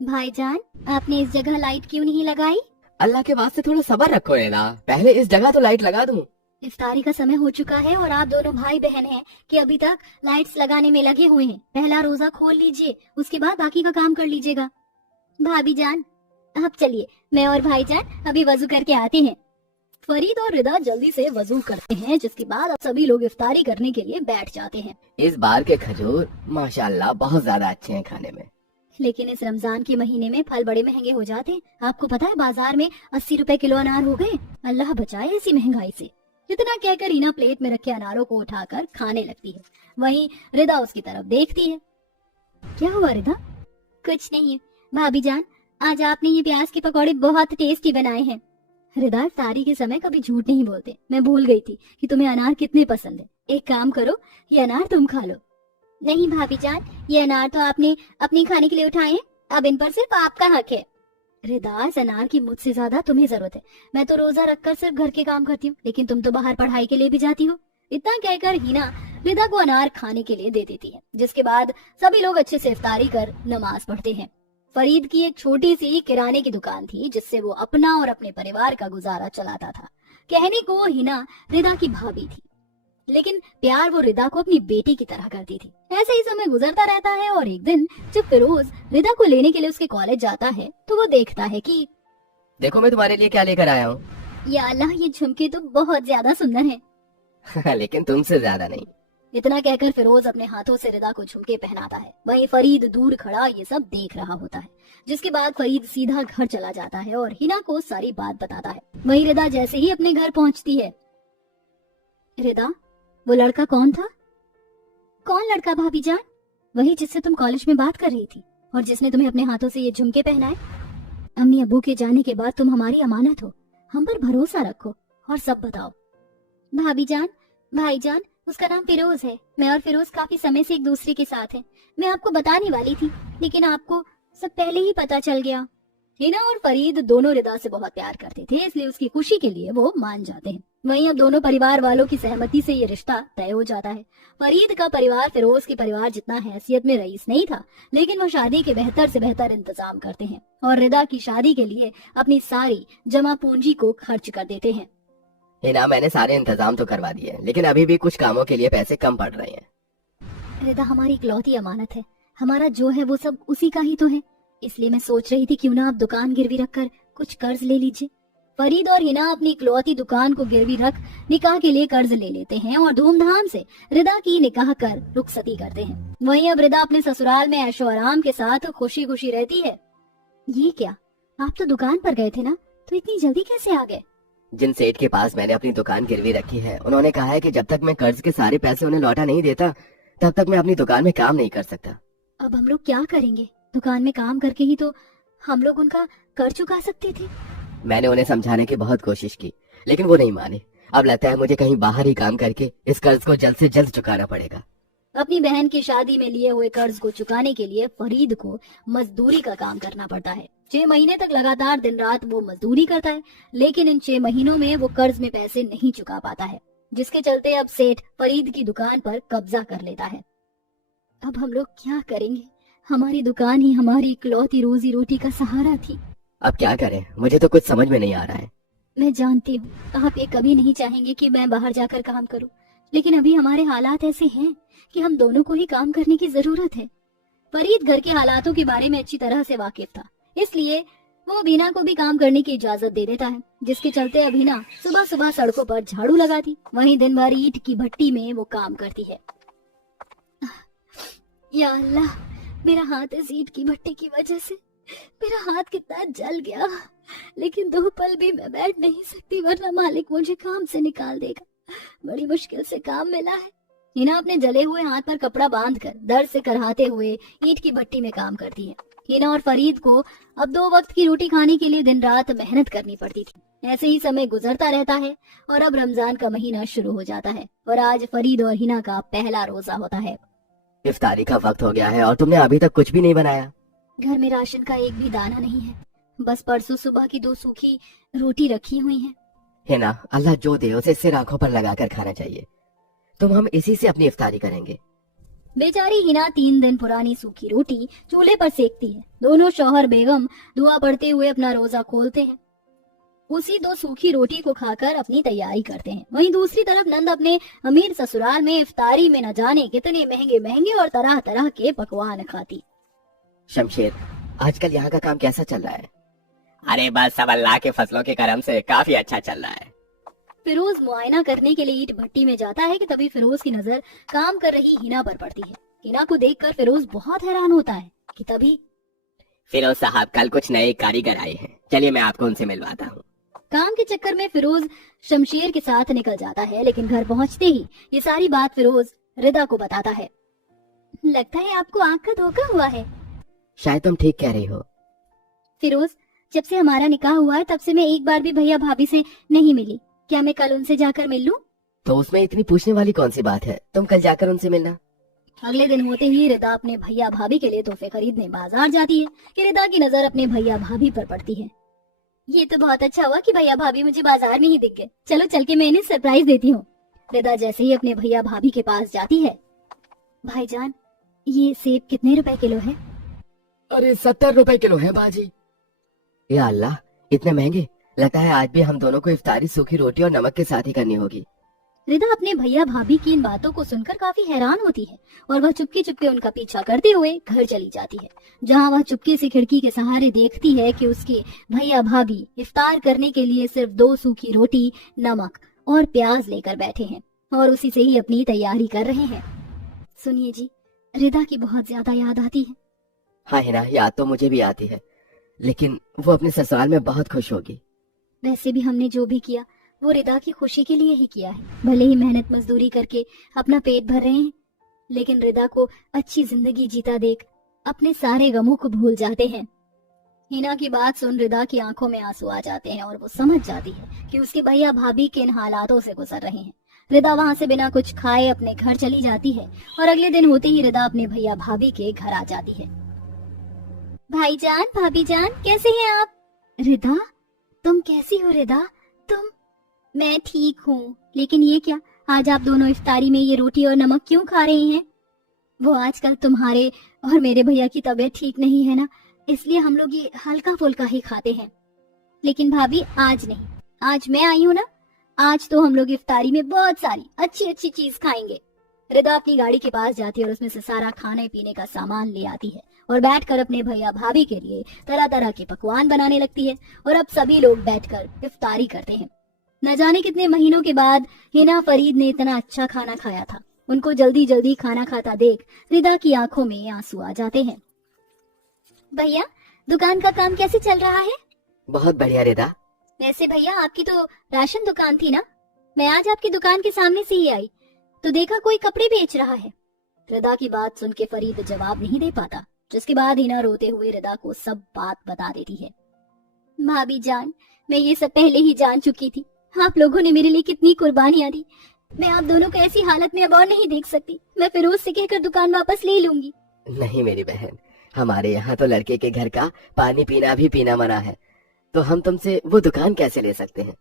भाई जान, आपने इस जगह लाइट क्यों नहीं लगाई? अल्लाह के वास्ते थोड़ा सब्र रखो लेना, पहले इस जगह तो लाइट लगा दूं। इफ्तारी का समय हो चुका है और आप दोनों भाई बहन हैं कि अभी तक लाइट्स लगाने में लगे हुए हैं। पहला रोजा खोल लीजिए, उसके बाद बाकी का काम कर लीजिएगा। भाभी जान, आप चलिए, मैं और भाई जान अभी वजू करके आते हैं। फरीद और रिदा जल्दी से वजू करते हैं, जिसके बाद सभी लोग इफ्तारी करने के लिए बैठ जाते हैं। इस बार के खजूर माशाल्लाह बहुत ज्यादा अच्छे हैं खाने में। लेकिन इस रमजान के महीने में फल बड़े महंगे हो जाते हैं। आपको पता है बाजार में 80 रुपए किलो अनार हो गए। अल्लाह बचाए ऐसी महंगाई से। इतना कहकर हीना प्लेट में रखे अनारों को उठाकर खाने लगती है। वहीं रिदा उसकी तरफ देखती है। क्या हुआ रिदा? कुछ नहीं भाभी जान, आज आपने ये प्याज के पकौड़े बहुत टेस्टी बनाए हैं। रिदा, इफ्तारी के समय कभी झूठ नहीं बोलते। मैं भूल गई थी कि तुम्हें अनार कितने पसंद है। एक काम करो, ये अनार तुम खा लो। नहीं भाभी जान, ये अनार तो आपने अपने खाने के लिए उठाए हैं, अब इन पर सिर्फ आपका हक है। रिदा, इस अनार की मुझसे ज्यादा तुम्हें जरूरत है। मैं तो रोजा रखकर सिर्फ घर के काम करती हूँ, लेकिन तुम तो बाहर पढ़ाई के लिए भी जाती हो। इतना कहकर हीना रिदा को अनार खाने के लिए दे देती है, जिसके बाद सभी लोग अच्छे से इफ्तारी कर नमाज पढ़ते हैं। फरीद की एक छोटी सी किराने की दुकान थी, जिससे वो अपना और अपने परिवार का गुजारा चलाता था। कहने को हीना रिदा की भाभी थी, लेकिन प्यार वो रिदा को अपनी बेटी की तरह करती थी। ऐसे ही समय गुजरता रहता है और एक दिन जब फिरोज रिदा को लेने के लिए उसके कॉलेज जाता है तो वो देखता है कि देखो मैं तुम्हारे लिए क्या लेकर आया हूँ। या अल्लाह, ये झुमके तो बहुत ज्यादा सुंदर हैं। लेकिन तुमसे ज्यादा नहीं। इतना कहकर फिरोज अपने हाथों से रिदा को झुमके पहनाता है। वहीं फरीद दूर खड़ा ये सब देख रहा होता है, जिसके बाद फरीद सीधा घर चला जाता है और हिना को सारी बात बताता है। वहीं रिदा जैसे ही अपने घर पहुंचती है। रिदा, वो लड़का कौन था? कौन लड़का भाभी जान? वही जिससे तुम कॉलेज में बात कर रही थी और जिसने तुम्हें अपने हाथों से ये झुमके पहनाए। अम्मी अब्बू के जाने के बाद तुम हमारी अमानत हो, हम पर भरोसा रखो और सब बताओ। भाभी जान, भाई जान, उसका नाम फिरोज है। मैं और फिरोज काफी समय से एक दूसरे के साथ हैं। मैं आपको बताने वाली थी, लेकिन आपको सब पहले ही पता चल गया। हिना और फरीद दोनों रिदा से बहुत प्यार करते थे, इसलिए उसकी खुशी के लिए वो मान जाते हैं। वहीं अब दोनों परिवार वालों की सहमति से ये रिश्ता तय हो जाता है। फरीद का परिवार फिरोज के परिवार जितना हैसियत में रईस नहीं था, लेकिन वो शादी के बेहतर से बेहतर इंतजाम करते हैं और रिदा की शादी के लिए अपनी सारी जमा पूंजी को खर्च कर देते हैं। हिना, मैंने सारे इंतजाम तो करवा दिए, लेकिन अभी भी कुछ कामों के लिए पैसे कम पड़ रहे हैं। रिदा हमारी इकलौती अमानत है, हमारा जो है वो सब उसी का ही तो है। इसलिए मैं सोच रही थी क्यों ना आप दुकान गिरवी रखकर कुछ कर्ज ले लीजिए। फरीद और हिना अपनी इकलौती दुकान को गिरवी रख निकाह के लिए कर्ज ले लेते हैं और धूमधाम से रिदा की निकाह कर रुखसती करते हैं। वहीं अब रिदा अपने ससुराल में ऐशो आराम के साथ खुशी खुशी रहती है। ये क्या, आप तो दुकान पर गए थे ना, तो इतनी जल्दी कैसे आ गए? जिन सेठ के पास मैंने अपनी दुकान गिरवी रखी है, उन्होंने कहा है कि जब तक मैं कर्ज के सारे पैसे उन्हें लौटा नहीं देता, तब तक मैं अपनी दुकान में काम नहीं कर सकता। अब हम लोग क्या करेंगे? दुकान में काम करके ही तो हम लोग उनका कर्ज चुका सकते थे। मैंने उन्हें समझाने की बहुत कोशिश की, लेकिन वो नहीं माने। अब लगता है मुझे कहीं बाहर ही काम करके इस कर्ज को जल्द से जल्द चुकाना पड़ेगा। अपनी बहन की शादी में लिए हुए कर्ज को चुकाने के लिए फरीद को मजदूरी का काम करना पड़ता है। 6 महीने तक लगातार दिन रात वो मजदूरी करता है, लेकिन इन 6 महीनों में वो कर्ज में पैसे नहीं चुका पाता है, जिसके चलते अब सेठ फरीद की दुकान पर कब्जा कर लेता है। अब हम लोग क्या करेंगे? हमारी दुकान ही हमारी इकलौती रोजी रोटी का सहारा थी। अब क्या करें, मुझे तो कुछ समझ में नहीं आ रहा है। मैं जानती हूँ आप ये कभी नहीं चाहेंगे कि मैं बाहर जाकर काम करूँ, लेकिन अभी हमारे हालात ऐसे हैं कि हम दोनों को ही काम करने की जरूरत है। फरीद घर के हालातों के बारे में अच्छी तरह से वाकिफ था, इसलिए वो बीना को भी काम करने की इजाजत दे देता है, जिसके चलते अभिना सुबह सुबह सड़कों पर झाड़ू लगाती, वहीं दिन भर ईंट की भट्टी में वो काम करती है। या अल्लाह, मेरा हाथ इस ईंट की भट्टी की वजह से मेरा हाथ कितना जल गया, लेकिन 2 पल भी मैं बैठ नहीं सकती, वरना मालिक मुझे काम से निकाल देगा। बड़ी मुश्किल से काम मिला है। हिना अपने जले हुए हाथ पर कपड़ा बांधकर दर्द से करहाते हुए ईंट की भट्टी में काम करती है। हिना और फरीद को अब 2 वक्त की रोटी खाने के लिए दिन रात मेहनत करनी पड़ती थी। ऐसे ही समय गुजरता रहता है और अब रमजान का महीना शुरू हो जाता है और आज फरीद और हिना का पहला रोजा होता है। इफ्तारी का वक्त हो गया है और तुमने अभी तक कुछ भी नहीं बनाया। घर में राशन का एक भी दाना नहीं है, बस परसों सुबह की 2 सूखी रोटी रखी हुई है। हिना, अल्लाह जो दे उसे सिर आंखों पर लगाकर खाना चाहिए। हम इसी से अपनी इफ्तारी करेंगे। बेचारी हिना 3 दिन पुरानी सूखी रोटी चूल्हे पर सेकती है। दोनों शौहर बेगम दुआ पढ़ते हुए अपना रोजा खोलते हैं। उसी 2 सूखी रोटी को खाकर अपनी तैयारी करते हैं। वहीं दूसरी तरफ नंद अपने अमीर ससुराल में इफ्तारी में न जाने कितने महंगे महंगे और तरह तरह के पकवान खाती। शमशेर, आजकल यहाँ का काम कैसा चल रहा है? अरे बस सब अल्लाह के फजलों के करम से काफी अच्छा चल रहा है। फिरोज मुआयना करने के लिए ईंट भट्टी में जाता है कि तभी फिरोज की नजर काम कर रही हिना पर पड़ती है। हिना को देखकर फिरोज बहुत हैरान होता है कि तभी फिरोज साहब, कल कुछ नए कारीगर आए हैं, चलिए मैं आपको उनसे मिलवाता हूँ। काम के चक्कर में फिरोज शमशेर के साथ निकल जाता है, लेकिन घर पहुंचते ही ये सारी बात फिरोज रिदा को बताता है। लगता है आपको आंख का धोखा हुआ है। शायद तुम ठीक कह रही हो। फिरोज, जब से हमारा निकाह हुआ है तब से मैं एक बार भी भैया भाभी से नहीं मिली। क्या मैं कल उनसे जाकर मिल लूं? तो उसमें इतनी पूछने वाली कौन सी बात है, तुम कल जाकर उनसे मिलना। अगले दिन होते ही रिदा अपने भैया भाभी के लिए तोहफे खरीदने बाजार जाती है कि रिदा की नजर अपने भैया भाभी पर पड़ती है। ये तो बहुत अच्छा हुआ कि भैया भाभी मुझे बाजार में ही दिख गए। चलो चल के मैं इन्हें सरप्राइज देती हूँ। रिदा जैसे ही अपने भैया भाभी के पास जाती है। भाईजान, ये सेब कितने रुपए किलो है? अरे 70 रुपए किलो है बाजी। या अल्लाह, इतने महंगे। लगता है आज भी हम दोनों को इफ्तारी सूखी रोटी और नमक के साथ ही करनी होगी। रिदा अपने भैया भाभी की इन बातों को सुनकर काफी हैरान होती है और वह चुपके चुपके उनका पीछा करते हुए घर चली जाती है, जहां वह चुपके से खिड़की के सहारे देखती है कि उसके भैया भाभी इफ्तार करने के लिए सिर्फ 2 सूखी रोटी, नमक और प्याज लेकर बैठे हैं और उसी से ही अपनी तैयारी कर रहे हैं। सुनिए जी, रिदा की बहुत ज्यादा याद आती है। हाँ हिना, याद तो मुझे भी आती है, लेकिन वो अपने ससुराल में बहुत खुश होगी। वैसे भी हमने जो भी किया वो रिदा की खुशी के लिए ही किया है। भले ही मेहनत मजदूरी करके अपना पेट भर रहे हैं, लेकिन रिदा को अच्छी जिंदगी जीता देख अपने सारे गमों को भूल जाते हैं। हिना की बात सुन रिदा की आंखों में आंसू आ जाते हैं और वो समझ जाती है कि उसके भैया भाभी किन हालातों से गुजर रहे हैं। रिदा वहां से बिना कुछ खाए अपने घर चली जाती है और अगले दिन होते ही रिदा अपने भैया भाभी के घर आ जाती है। भाईजान, भाभी जान, कैसे हैं आप? रिदा, तुम कैसी हो? रिदा, तुम? मैं ठीक हूँ, लेकिन ये क्या, आज आप दोनों इफ्तारी में ये रोटी और नमक क्यों खा रहे हैं? वो आजकल तुम्हारे और मेरे भैया की तबीयत ठीक नहीं है ना, इसलिए हम लोग ये हल्का फुल्का ही खाते हैं। लेकिन भाभी, आज नहीं, आज मैं आई हूँ ना, आज तो हम लोग इफ्तारी में बहुत सारी अच्छी अच्छी चीज खाएंगे। रिदा अपनी गाड़ी के पास जाती है और उसमें से सारा खाने पीने का सामान ले आती है और बैठकर अपने भैया भाभी के लिए तरह तरह के पकवान बनाने लगती है और अब सभी लोग बैठकर इफ्तारी करते हैं। न जाने कितने महीनों के बाद हिना फरीद ने इतना अच्छा खाना खाया था। उनको जल्दी जल्दी खाना खाता देख रिदा की आंखों में आंसू आ जाते हैं। भैया, दुकान का काम कैसे चल रहा है? बहुत बढ़िया रिदा। वैसे भैया, आपकी तो राशन दुकान थी ना, मैं आज आपकी दुकान के सामने से ही आई तो देखा कोई कपड़े बेच रहा है। रिदा की बात सुन के फरीद जवाब नहीं दे पाता, जिसके बाद हिना रोते हुए रिदा को सब बात बता देती है। भाभी जान, मैं ये सब पहले ही जान चुकी थी। आप लोगों ने मेरे लिए कितनी कुर्बानियां दी। मैं आप दोनों को ऐसी हालत में अब और नहीं देख सकती। मैं फिरोज से कहकर दुकान वापस ले लूंगी। नहीं मेरी बहन, हमारे यहाँ तो लड़के के घर का पानी पीना भी पीना मना है, तो हम तुमसे वो दुकान कैसे ले सकते हैं?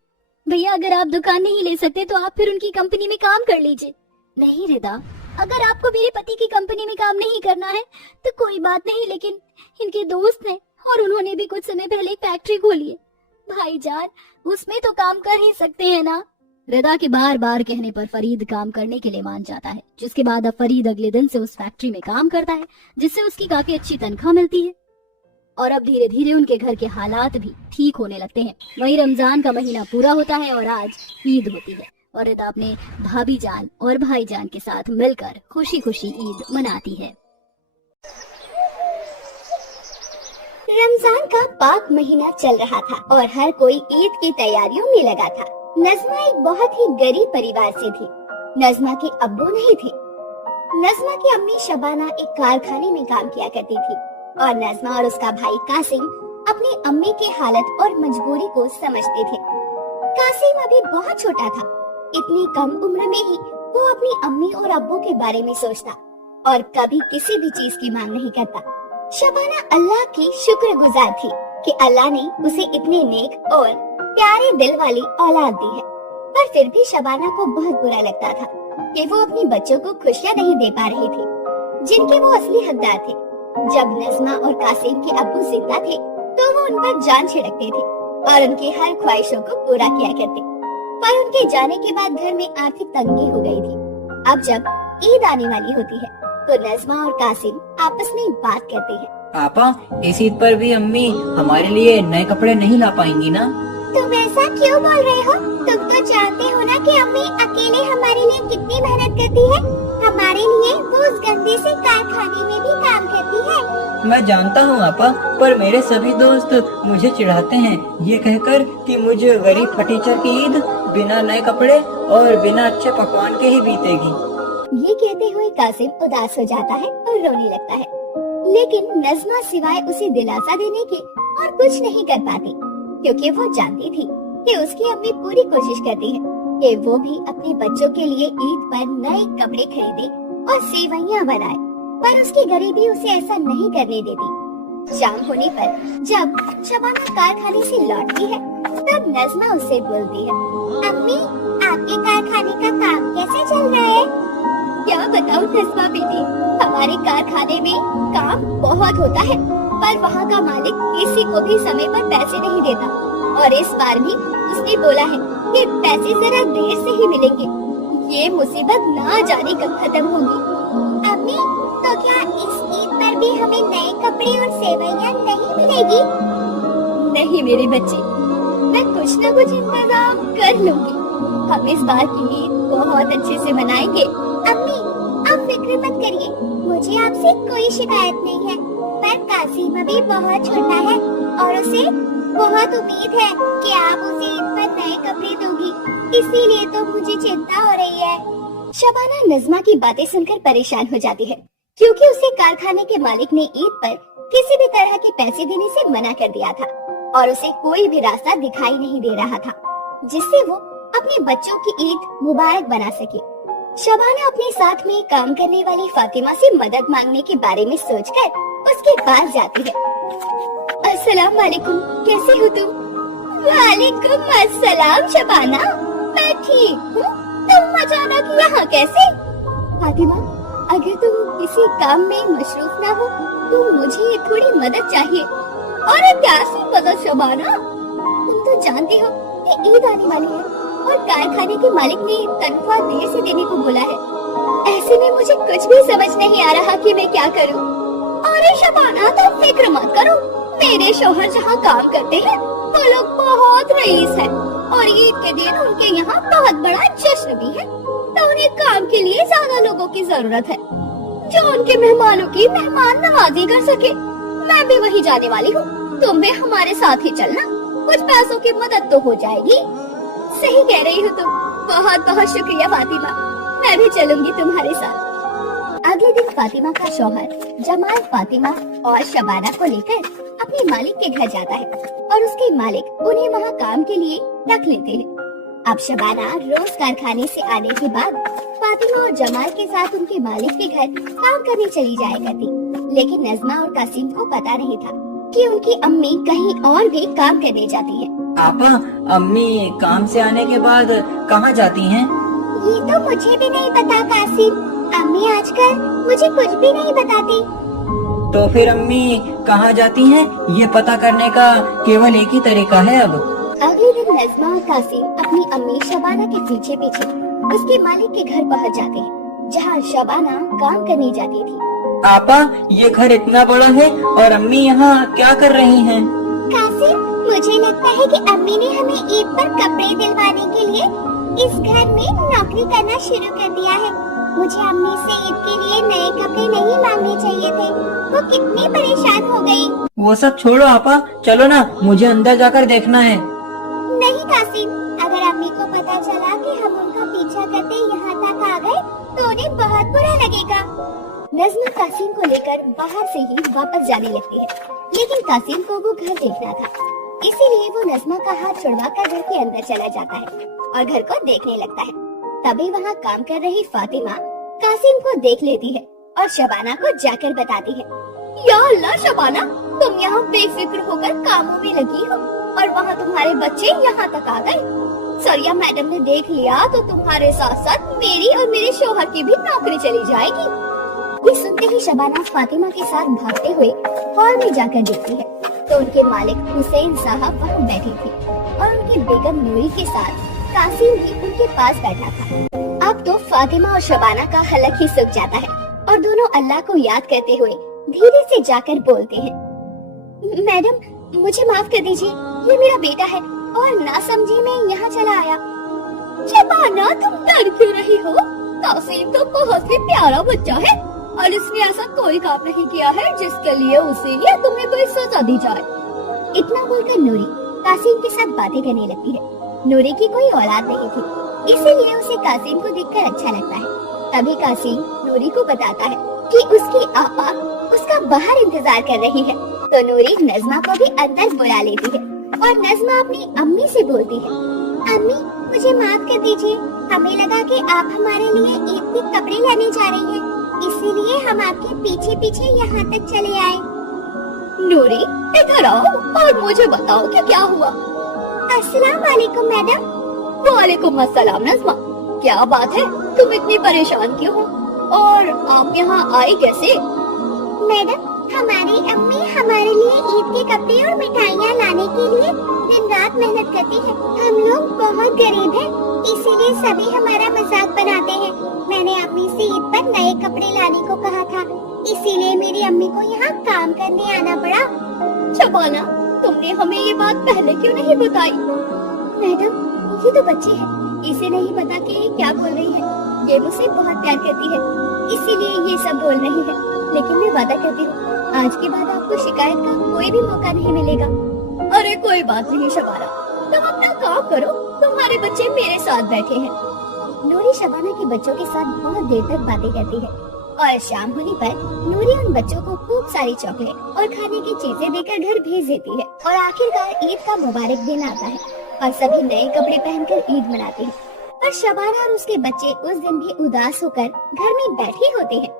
भैया, अगर आप दुकान नहीं ले सकते तो आप फिर उनकी कंपनी में काम कर लीजिए। नहीं रिदा, अगर आपको मेरे पति की कंपनी में काम नहीं करना है तो कोई बात नहीं, लेकिन इनके दोस्त हैं और उन्होंने भी कुछ समय पहले एक फैक्ट्री खोली है। भाईजान, उसमें तो काम कर ही सकते हैं ना। रिदा के बार बार कहने पर फरीद काम करने के लिए मान जाता है, जिसके बाद अब फरीद अगले दिन से उस फैक्ट्री में काम करता है, जिससे उसकी काफी अच्छी तनख्वाह मिलती है और अब धीरे धीरे उनके घर के हालात भी ठीक होने लगते हैं। वहीं रमजान का महीना पूरा होता है और आज ईद होती है और रिदा अपने भाभी जान और भाई जान के साथ मिलकर खुशी खुशी ईद मनाती है। रमजान का पाक महीना चल रहा था और हर कोई ईद की तैयारियों में लगा था। नज़मा एक बहुत ही गरीब परिवार से थी। नज़मा के अब्बू नहीं थे। नज़मा की अम्मी शबाना एक कारखाने में काम किया करती थी और नज़मा और उसका भाई कासिम अपनी अम्मी की हालत और मजबूरी को समझते थे। कासिम अभी बहुत छोटा था। इतनी कम उम्र में ही वो अपनी अम्मी और अब्बू के बारे में सोचता और कभी किसी भी चीज की मांग नहीं करता। शबाना अल्लाह की शुक्रगुजार थी कि अल्लाह ने उसे इतने नेक और प्यारे दिल वाली औलाद दी है, पर फिर भी शबाना को बहुत बुरा लगता था कि वो अपने बच्चों को खुशियां नहीं दे पा रही थी। जिनके वो असली हकदार थे। जब नज़्मा और कासिम के अब्बू जिंदा थे तो वो उन पर जान छिड़कते थे और उनकी हर ख्वाहिशों को पूरा किया करते। पर उनके जाने के बाद घर में आर्थिक तंगी हो गई थी। अब जब ईद आने वाली होती है तो नज़्मा और कासिम आपस में बात करते हैं। पापा, इस ईद पर भी अम्मी हमारे लिए नए कपड़े नहीं ला पाएंगी ना? तुम ऐसा क्यों बोल रहे हो? तुम तो जानते हो ना कि अम्मी अकेले हमारे लिए कितनी मेहनत करती है। हमारे लिए वो उस गंदे से कारखाने में भी काम करती है। मैं जानता हूँ पापा, पर मेरे सभी दोस्त मुझे चिढ़ाते हैं ये कहकर कि मुझे गरीब फटीचर की ईद बिना नए कपड़े और बिना अच्छे पकवान के ही बीतेगी। ये कहते हुए कासिम उदास हो जाता है और रोने लगता है, लेकिन नज़्मा सिवाय उसे दिलासा देने के और कुछ नहीं कर पाती, क्योंकि वो जानती थी कि उसकी अम्मी पूरी कोशिश करती है कि वो भी अपने बच्चों के लिए ईद पर नए कपड़े खरीदे और सेवइयां बनाए, पर उसकी गरीबी उसे ऐसा नहीं करने देती। शाम होने पर जब शबाना कारखाने से लौटती है तब नज़्मा उससे बोलती है, अम्मी आपके कारखाने का काम कैसे चल रहा है? क्या बताऊं नज़्मा बेटी, हमारे कारखाने में काम बहुत होता है, पर वहाँ का मालिक किसी को भी समय पर पैसे नहीं देता और इस बार भी उसने बोला है कि पैसे जरा देर से ही मिलेंगे। ये मुसीबत ना जाने कब खत्म होगी। अम्मी, तो क्या इस ईद पर भी हमें नए कपड़े और सेवइयां नहीं मिलेगी? नहीं मेरे बच्चे, मैं कुछ न कुछ इंतजाम कर लूंगी। हम इस बार की ईद बहुत अच्छे से मनाएंगे। अम्मी, आप फिक्र मत करिए, मुझे आपसे कोई शिकायत नहीं है, पर कासिम अभी बहुत छोटा है और उसे बहुत उम्मीद है कि आप उसे ईद पर नए कपड़े दोगी, इसीलिए तो मुझे चिंता हो रही है। शबाना नज़्मा की बातें सुनकर परेशान हो जाती है, क्योंकि उसे कारखाने के मालिक ने ईद पर किसी भी तरह के पैसे देने से मना कर दिया था और उसे कोई भी रास्ता दिखाई नहीं दे रहा था जिससे वो अपने बच्चों की ईद मुबारक बना सके। शबाना अपने साथ में काम करने वाली फातिमा से मदद मांगने के बारे में सोचकर उसके पास जाती है। अस्सलाम वालेकुम, कैसे हो तुम? वालेकुम अस्सलाम शबाना, मैं ठीक हूँ, तुम अचानक यहाँ कैसे? फातिमा, अगर तुम किसी काम में मशरूफ ना हो तो मुझे थोड़ी मदद चाहिए। और कैसी मदद शबाना? तुम तो जानती हो कि ईद आने वाली है और कारखाने के मालिक ने तनख्वाह देर से देने को बोला है। ऐसे में मुझे कुछ भी समझ नहीं आ रहा कि मैं क्या करूं। अरे शबाना, तुम फिक्र मत करो, मेरे शौहर जहाँ काम करते हैं वो लोग बहुत रईस हैं और ईद के दिन उनके यहाँ बहुत बड़ा जश्न भी है, तो उन्हें काम के लिए ज्यादा लोगों की जरूरत है जो उनके मेहमानों की मेहमान नवाजी कर सके। मैं भी वही जाने वाली हूँ, तुम भी हमारे साथ ही चलना, कुछ पैसों की मदद तो हो जाएगी। सही कह रही हो तुम, बहुत बहुत शुक्रिया फातिमा, मैं भी चलूंगी तुम्हारे साथ। अगले दिन फातिमा का शौहर जमाल फातिमा और शबाना को लेकर अपने मालिक के घर जाता है और उसके मालिक उन्हें वहाँ काम के लिए रख लेते हैं। अब शबाना रोज कारखाने से आने के बाद फातिमा और जमाल के साथ उनके मालिक के घर काम करने चली जाया करती, लेकिन नज़्मा और कासिम को पता नहीं था कि उनकी अम्मी कहीं और भी काम करने जाती है। पापा, अम्मी काम से आने के बाद कहाँ जाती हैं? ये तो मुझे भी नहीं पता कासिम, अम्मी आजकल मुझे कुछ भी नहीं बताती। तो फिर अम्मी कहाँ जाती हैं? ये पता करने का केवल एक ही तरीका है अब। अगले दिन नज़्मा और कासिम अपनी अम्मी शबाना के पीछे पीछे उसके मालिक के घर पहुंच जाते हैं, जहां शबाना काम करने जाती थी। पापा, ये घर इतना बड़ा है और अम्मी यहाँ क्या कर रही हैं? कासिम, मुझे लगता है कि अम्मी ने हमें ईद पर कपड़े दिलवाने के लिए इस घर में नौकरी करना शुरू कर दिया है। मुझे अम्मी से ईद के लिए नए कपड़े नहीं मांगने चाहिए थे, वो कितनी परेशान हो गई। वो सब छोड़ो पापा, चलो ना, मुझे अंदर जाकर देखना है। नहीं कासिम, अगर अम्मी को पता चला कि हम उनका पीछा करते यहाँ तक आ गए तो उन्हें बहुत बुरा लगेगा। नज़्मा कासिम को लेकर बाहर से ही वापस जाने लगती है, लेकिन कासिम को वो घर देखना था, इसीलिए वो नज़्मा का हाथ छुड़वा कर घर के अंदर चला जाता है और घर को देखने लगता है। तभी वहाँ काम कर रही फातिमा कासिम को देख लेती है और शबाना को जाकर बताती है, या अल्लाह शबाना, तुम यहाँ बेफिक्र होकर कामों में लगी हो और वहाँ तुम्हारे बच्चे यहाँ तक आ गए। सरिया मैडम ने देख लिया तो तुम्हारे साथ साथ मेरी और मेरे शौहर की भी नौकरी चली जाएगी। ये सुनते ही शबाना फातिमा के साथ भागते हुए हॉल में जाकर देखती है तो उनके मालिक हुसैन साहब वहाँ बैठे थे और उनकी बेगम नूरी के साथ कासिम भी उनके पास बैठा था। अब तो फातिमा और शबाना का हलक ही सूख जाता है और दोनों अल्लाह को याद करते हुए धीरे से जाकर बोलते हैं, मैडम मुझे माफ कर दीजिए, ये मेरा बेटा है और नासमझी में यहाँ चला आया। शबाना तुम डर क्यों रही हो? कासिम तो बहुत ही प्यारा बच्चा है और इसने ऐसा कोई काम नहीं किया है जिसके लिए उसे या तुम्हें कोई सजा दी जाए। इतना बोलकर नूरी कासिम के साथ बातें करने लगती है। नूरी की कोई औलाद नहीं थी, इसीलिए उसे कासिम को देखकर अच्छा लगता है। तभी कासिम नूरी को बताता है कि उसकी आपा उसका बाहर इंतजार कर रही है, तो नूरी नज़मा को भी अंदर बुला लेती है और नज़मा अपनी अम्मी से बोलती है, अम्मी मुझे माफ कर दीजिए, हमें लगा कि आप हमारे लिए ईद के कपड़े लाने जा रही हैं, इसीलिए हम आपके पीछे पीछे यहाँ तक चले आए। नूरी इधर आओ और मुझे बताओ कि क्या हुआ। अस्सलाम वालेकुम मैडम। वालेकुम अस्सलाम नज़मा, क्या बात है, तुम इतनी परेशान क्यों हो और आप यहाँ आई कैसे? मैडम हमारी अम्मी हमारे लिए ईद के कपड़े और मिठाइयाँ लाने के लिए दिन रात मेहनत करती है। हम लोग बहुत गरीब हैं, इसीलिए सभी हमारा मजाक बनाते हैं। मैंने अम्मी से ईद पर नए कपड़े लाने को कहा था, इसीलिए मेरी अम्मी को यहाँ काम करने आना पड़ा। शबाना तुमने हमें ये बात पहले क्यों नहीं बताई? मैडम ये तो बच्ची है, इसे नहीं पता कि ये क्या बोल रही है। ये मुझसे बहुत प्यार करती है, इसीलिए ये सब बोल रही है। लेकिन मैं वादा करती हूँ आज के बाद आपको शिकायत का कोई भी मौका नहीं मिलेगा। अरे कोई बात नहीं शबाना, तुम अपना काम करो, तुम्हारे बच्चे मेरे साथ बैठे हैं। नूरी शबाना के बच्चों के साथ बहुत देर तक बातें करती है और शाम होने पर नूरी उन बच्चों को खूब सारी चॉकलेट और खाने की चीजें देकर घर भेज देती है और आखिरकार ईद का मुबारक दिन आता है और सभी नए कपड़े पहनकर ईद मनाते हैं। पर शबाना और उसके बच्चे उस दिन भी उदास होकर घर में बैठे होते हैं।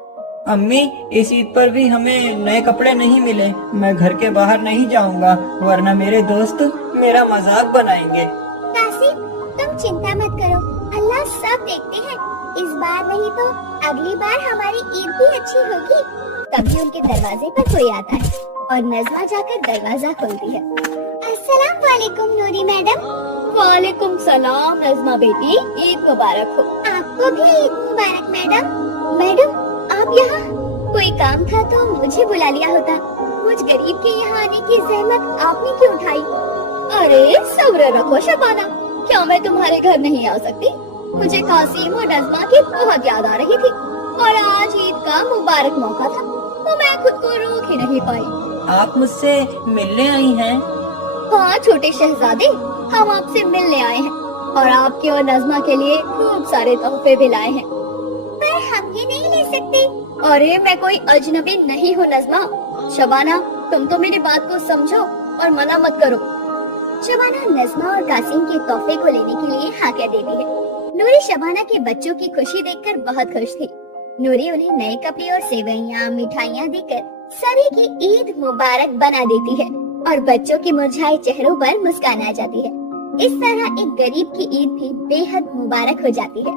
अम्मी इस ईद पर भी हमें नए कपड़े नहीं मिले, मैं घर के बाहर नहीं जाऊंगा वरना मेरे दोस्त मेरा मजाक बनाएंगे। कासिम तुम चिंता मत करो, अल्लाह सब देखते हैं, इस बार नहीं तो अगली बार हमारी ईद भी अच्छी होगी। तभी उनके दरवाजे पर कोई आता है और नज़मा जाकर दरवाजा खोलती है। अस्सलाम वालेकुम नूरी मैडम। वालेकुम सलाम नज़मा बेटी, ईद मुबारक हो। आपको भी ईद मुबारक मैडम। मैडम आप यहाँ? कोई काम था तो मुझे बुला लिया होता, मुझ गरीब के यहाँ आने की जहमत आपने क्यों उठाई? अरे सब्र रखो शबाना, क्या मैं तुम्हारे घर नहीं आ सकती? मुझे कासिम और नज़मा की बहुत याद आ रही थी और आज ईद का मुबारक मौका था तो मैं खुद को रोक ही नहीं पाई। आप मुझसे मिलने आई हैं? हाँ छोटे शहजादे, हम आपसे मिलने आए हैं और आपके और नज़मा के लिए खूब सारे तोहफे भी लाए हैं। पर हम ये नहीं ले सकते। अरे मैं कोई अजनबी नहीं हूँ नज़मा। शबाना तुम तो मेरी बात को समझो और मना मत करो। शबाना नज़मा और कासिम के तोहफे को लेने के लिए हाँ कह देती है। नूरी शबाना के बच्चों की खुशी देखकर बहुत खुश थी। नूरी उन्हें नए कपड़े और सेवइयाँ मिठाइयाँ देकर सभी की ईद मुबारक बना देती है और बच्चों के मुरझाए चेहरों पर मुस्कान आ जाती है। इस तरह एक गरीब की ईद भी बेहद मुबारक हो जाती है।